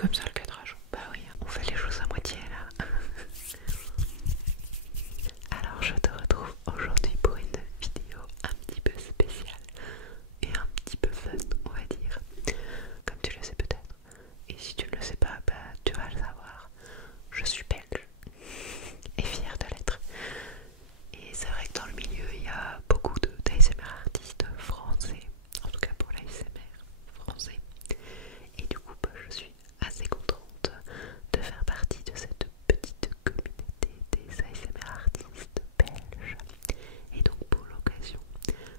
comme ça le cadrage. Bah oui, on fait les choses à moitié là. Alors je te retrouve aujourd'hui pour une vidéo un petit peu spéciale et un petit peu fun, on va dire. Comme tu le sais peut-être. Et si tu ne le sais pas, bah tu vas le savoir. Je suis belge et fière de l'être. Et c'est vrai que dans le milieu, il y a beaucoup d'ASMR artistes français, en tout cas pour l'ASMR français. Et du coup, bah, je suis assez contente de faire partie de cette petite communauté des ASMR artistes belges. Et donc pour l'occasion,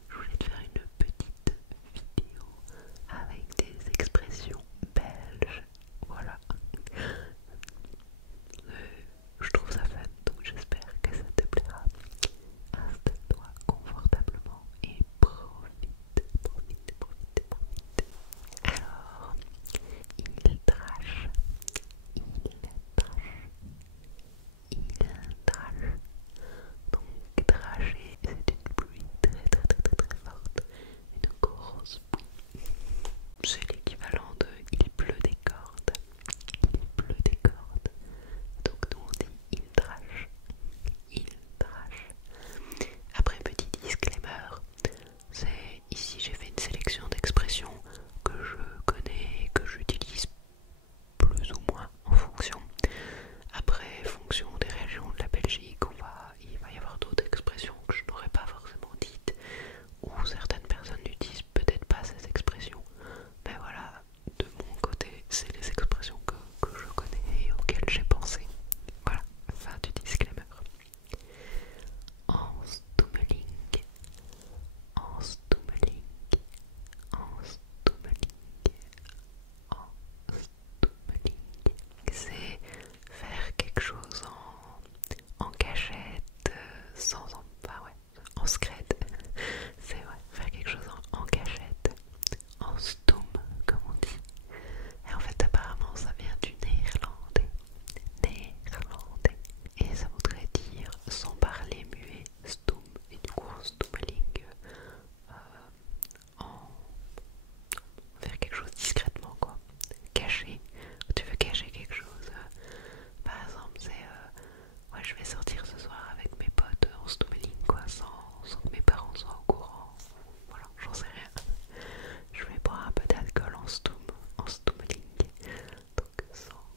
je voulais te faire une petite vidéo avec des expressions belges. Voilà. Je trouve ça fun, donc j'espère que ça te plaira. Installe-toi confortablement et profite, profite, profite, profite. Alors, il trash, il trash, il trash. Donc tracher, c'est une pluie très forte, une grosse pluie. C'est l'équivalent de il pleut des cordes, il pleut des cordes. Donc nous on dit il trash, il trash. Après, petit disclaimer, c'est ici j'ai fait une sélection d'expressions que je connais et que j'utilise plus ou moins en fonction. Après, fonction des régions de la Belgique, il va y avoir d'autres expressions que je n'aurais pas forcément dites, ou certaines personnes n'utilisent peut-être pas ces expressions. Mais voilà, de mon côté, c'est les expressions que je connais et auxquelles j'ai pensé. Voilà, fin du disclaimer. Enstommeling, enstommeling, enstommeling, enstommeling. C'est faire quelque chose en cachette, en secret. C'est vrai, faire quelque chose en cachette, en stoom, comme on dit. Et en fait, apparemment, ça vient du néerlandais. Néerlandais. Et ça voudrait dire sans parler muet, stoom. Et du coup, en stommeling, en faire quelque chose discrètement, quoi. Cacher. Tu veux cacher quelque chose. Par exemple, c'est ouais, je vais sortir ce soir avec mes potes en stommeling, quoi, sans que mes parents soient au courant. Voilà, j'en sais rien. Je vais boire un peu d'alcool en stommeling. Donc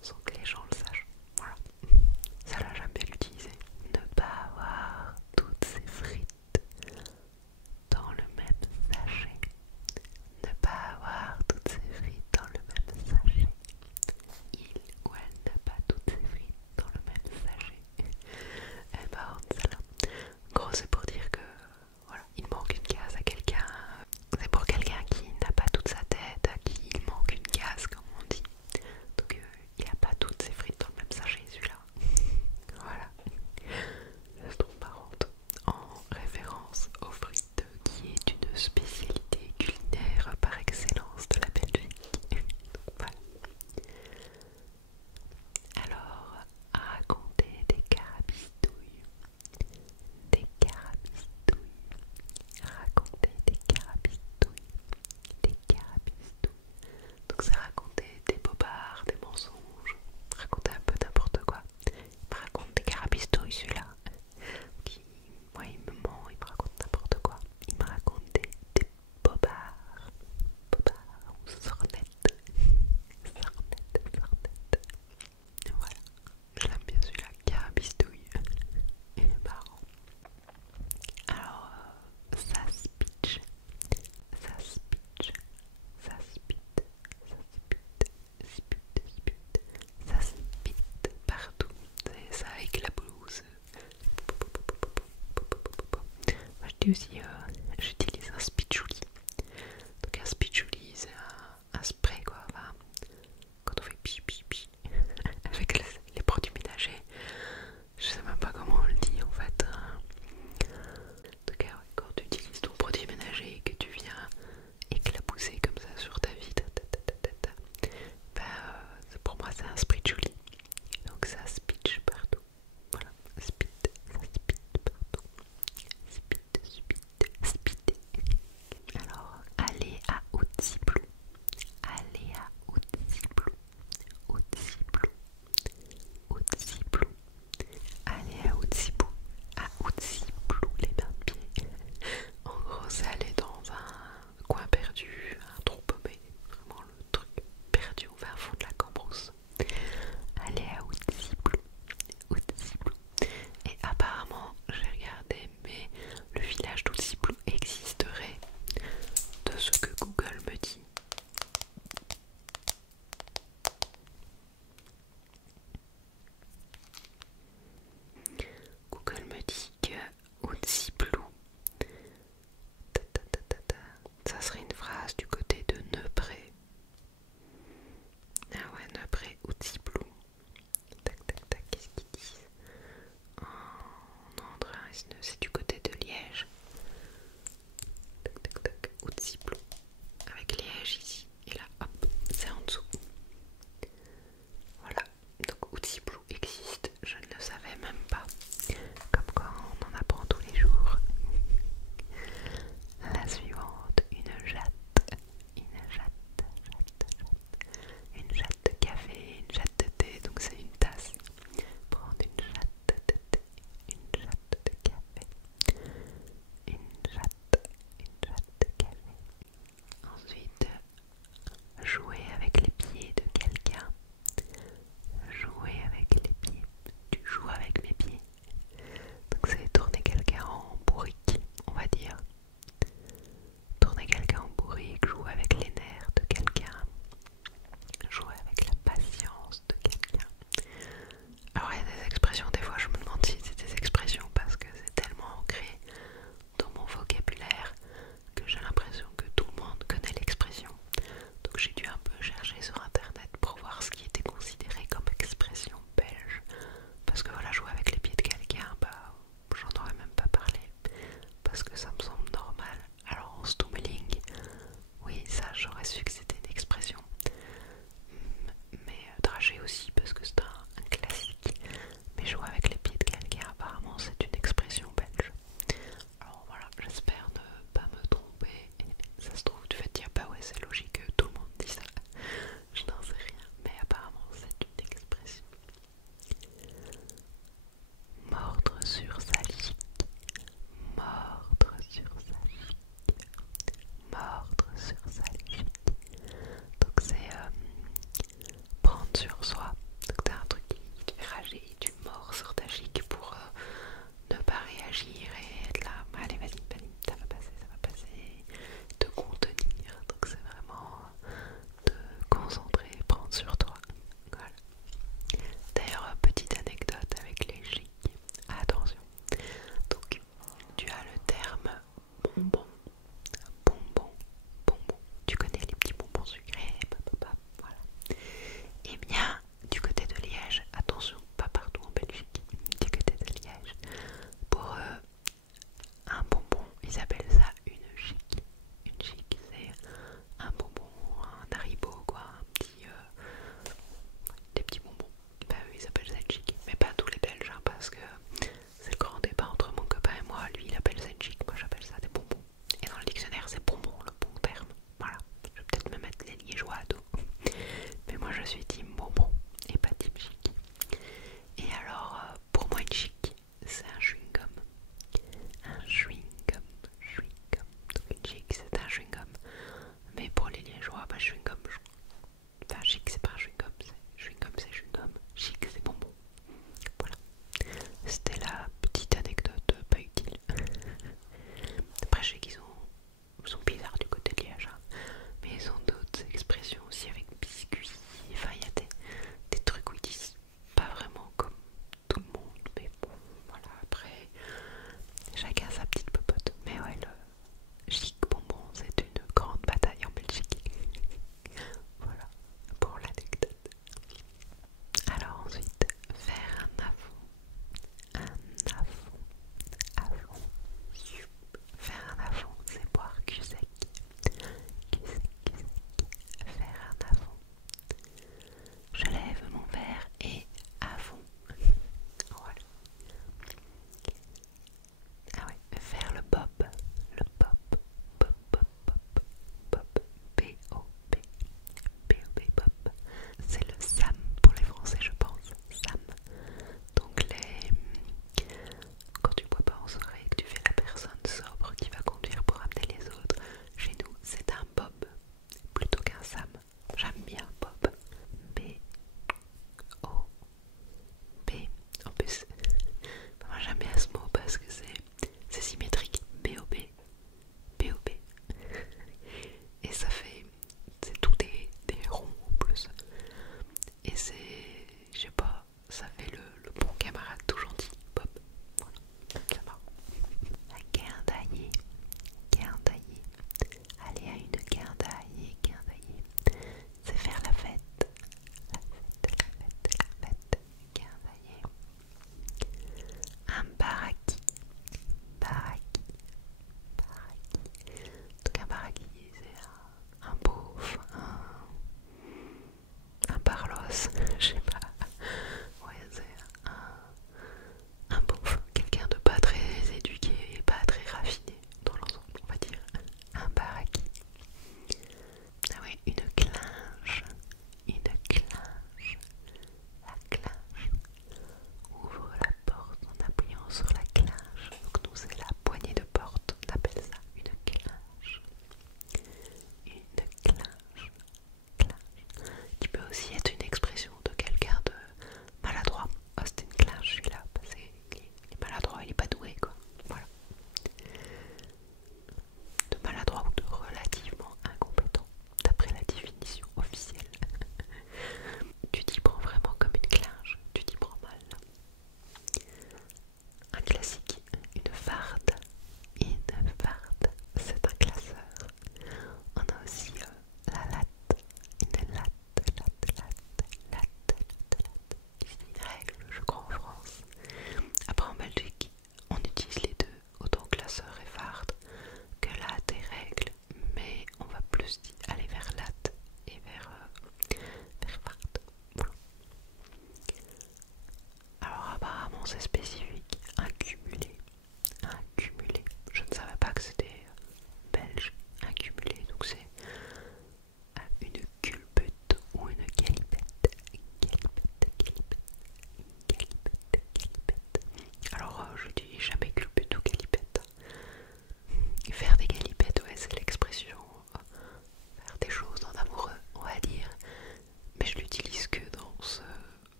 sans que les gens le sachent. Voilà. Ça là, j'aime bien l'utiliser. Ne pas avoir toutes ces frites dans le même sachet. Ne pas avoir toutes ces frites dans le même sachet. Il ou elle n'a pas toutes ses frites dans le même sachet. Elle est marrante celle-là. En gros, c'est pour dire que voilà, il manque une case à quelqu'un. C'est pour quelqu'un qui n'a pas toute sa tête, à qui il manque une case, comme on dit. Donc il n'a pas toutes ses frites dans le même sachet, celui-là. Voilà. Je trouve marrante. En référence aux frites, qui est une spécialité culinaire par excellence de la Belgique. Donc voilà. Alors, raconter des carabistouilles. Des carabistouilles. Raconter des carabistouilles. Des carabistouilles. Donc c'est raconter des bobards, des mensonges, raconter un peu n'importe quoi. Il me raconte des carabistouilles celui-là. Moi il me ment, il me raconte n'importe quoi. Il me raconte des bobards. Bobards ou sornettes. Sornettes. Voilà. Je l'aime bien celui-là, carabistouille. Il est marrant. Alors, ça speech. Ça speech. Ça spit. Ça spit. Spit. Ça spit partout. Ça éclabousse. Moi je dis aussi, j'utilise un spitchouli. Donc un spitchouli c'est un spray quoi. Enfin, quand on fait pi pi pi avec les produits ménagers. Je sais même pas comment on le dit en fait. En tout cas, ouais, quand tu utilises ton produit ménager et que tu viens éclabousser comme ça sur ta vie, bah, pour moi c'est un spitchouli. Donc ça spitch partout. Voilà, spit, ça spit partout. Spit, spit, spit. c'est du côté de Liège. Tac, tac, tac. Outsiplou. Avec Liège ici. Et là, hop, c'est en dessous. Voilà. Donc Outsiplou existe. Je ne le savais même pas. Comme quoi on en apprend tous les jours. La suivante, une jatte. Une jatte, une jatte de café, une jatte de thé, donc c'est une tasse. Prendre une jatte de thé, une jatte de café.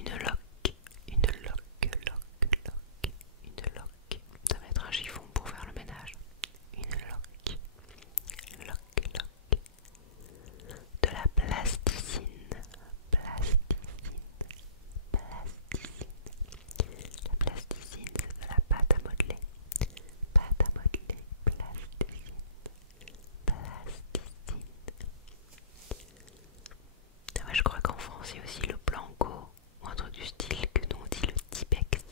une loque, une loque, loque, loque, une loque. Ça va être un chiffon pour faire le ménage. Une loque, loque, loque. De la plasticine, plasticine, plasticine. La plasticine, c'est de la pâte à modeler. Pâte à modeler, plasticine, plasticine. Ah ouais, je crois qu'en France, il y a aussi le blanco, ou un truc du style que nous on dit le Tipex.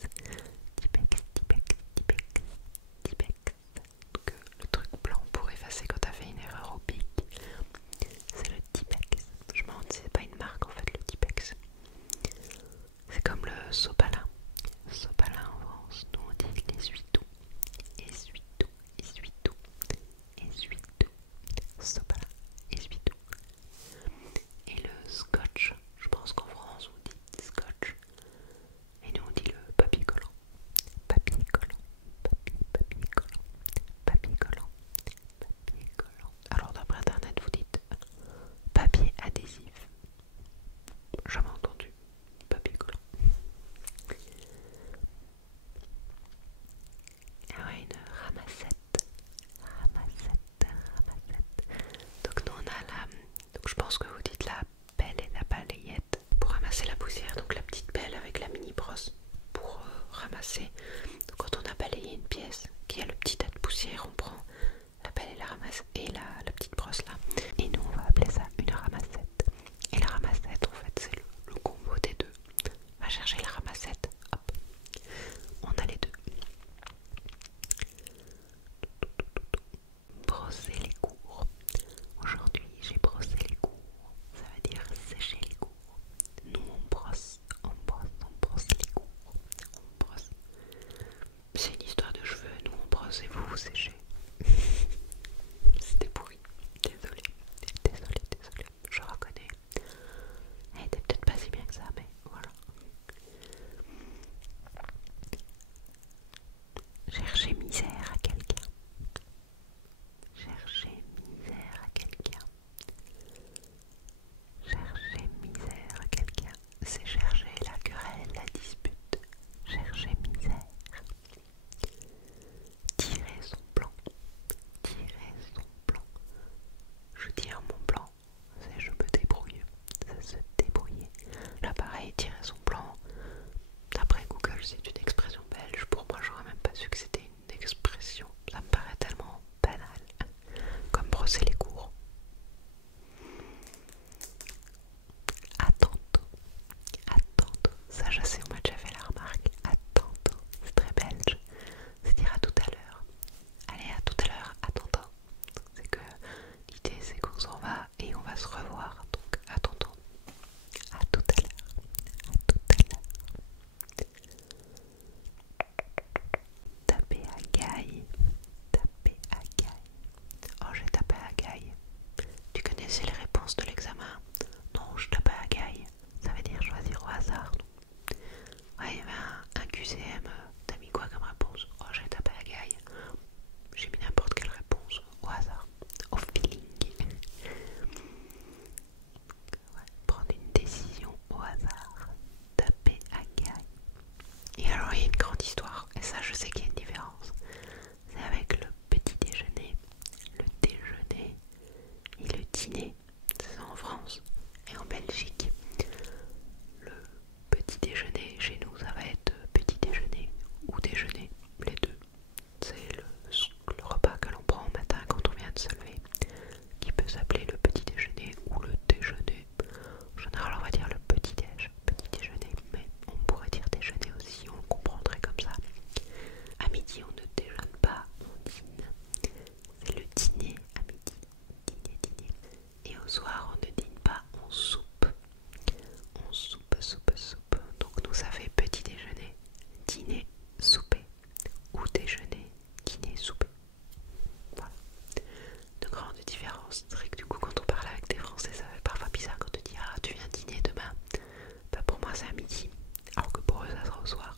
Tipex, Tipex, Tipex, Tipex. Donc le truc blanc pour effacer quand t'as fait une erreur au pic, c'est le Tipex. Je me demande si c'est pas une marque en fait, le Tipex. C'est comme le sopalin. Sopalin en France, nous on dit l'essuie-tout. Essuie-tout, essuie-tout, essuie-tout. Sopalin, essuie-tout. Et le scotch, je pense qu'en France on dit scotch. Et nous on dit le papier collant. Papier collant, papier collant, papier collant, papier collant. Alors d'après internet vous dites papier adhésif. Jamais entendu. Papier collant. Ah ouais, une ramassette. Ramassette, ramassette. Donc nous on a la... Donc je pense que vous dites la pelle et la balayette pour ramasser la poussière. Donc la petite pelle avec la mini brosse pour ramasser. Donc quand on a balayé une pièce qui a le petit tas de poussière, on prend la pelle et la ramasse et la petite brosse là. Et nous on va appeler ça une ramassette. Et la ramassette en fait c'est le combo des deux. On va chercher la ramassette, hop, on a les deux. Brosser les cours. Aujourd'hui j'ai brossé les cours. Ça veut dire sécher les cours. Nous on brosse, on brosse, on brosse les cours. On brosse. C'est une histoire de cheveux, nous on brosse et vous vous séchez. C'était pourri. Désolée, désolée, désolée. Je reconnais. Elle était peut-être pas si bien que ça, mais voilà. Chercher misère à quelqu'un. Chercher misère à quelqu'un. Chercher misère à quelqu'un, c'est chercher la querelle, la dispute. Chercher misère. Tirer son plan. Tirer son plan. Je tire mon plan. C'est je me débrouille. Ça se débrouiller. Là pareil, tirer son plan. D'après Google, c'est une expression belge. Pour moi, j'aurais même pas su que c'était une expression. Ça me paraît tellement banal. Comme brosser les cours. À tantôt. À tantôt. Ça, je sais, on m'a déjà fait la remarque. À tantôt. C'est très belge. C'est dire à tout à l'heure. Allez, à tout à l'heure. À tantôt. C'est que l'idée, c'est qu'on s'en va et on va se revoir. Donc, à tantôt. À tout à l'heure. À tout à l'heure. Taper à gaille. Taper à gaille. Oh, j'ai tapé à gaille. Tu connaissais les réponses de l'examen? Non, je tape à gaille. Ça veut dire choisir au hasard. Ouais, il y avait un QCM. T'as mis quoi comme réponse? Oh, j'ai tapé à gaille. J'ai mis n'importe quelle réponse au hasard. Au feeling. Ouais, prendre une décision au hasard. Taper à gaille. Et alors, il y a une grande histoire. Et ça, je sais qu'il y a une différence. C'est avec le petit déjeuner, le déjeuner et le dîner. C'est ça en France et en Belgique. Le petit déjeuner chez nous, ça va être petit déjeuner ou déjeuner, les deux. C'est le repas que l'on prend au matin quand on vient de se lever, qui peut s'appeler le petit déjeuner ou le déjeuner. En général, on va dire le petit déjeuner, mais on pourrait dire déjeuner aussi, on le comprendrait comme ça. À midi, on ne déjeune pas, on dîne. C'est le dîner à midi. Dîner, dîner. Et au soir, on ne dîne pas, on soupe. On soupe, soupe, soupe. Donc nous, ça fait petit déjeuner, dîner, souper. Ou déjeuner, dîner, souper. Voilà. De grandes différences. C'est vrai que du coup, quand on parle avec des Français, ça fait parfois bizarre quand on te dit ah, tu viens dîner demain. Bah, pour moi, c'est à midi. Alors que pour eux, ça sera au soir.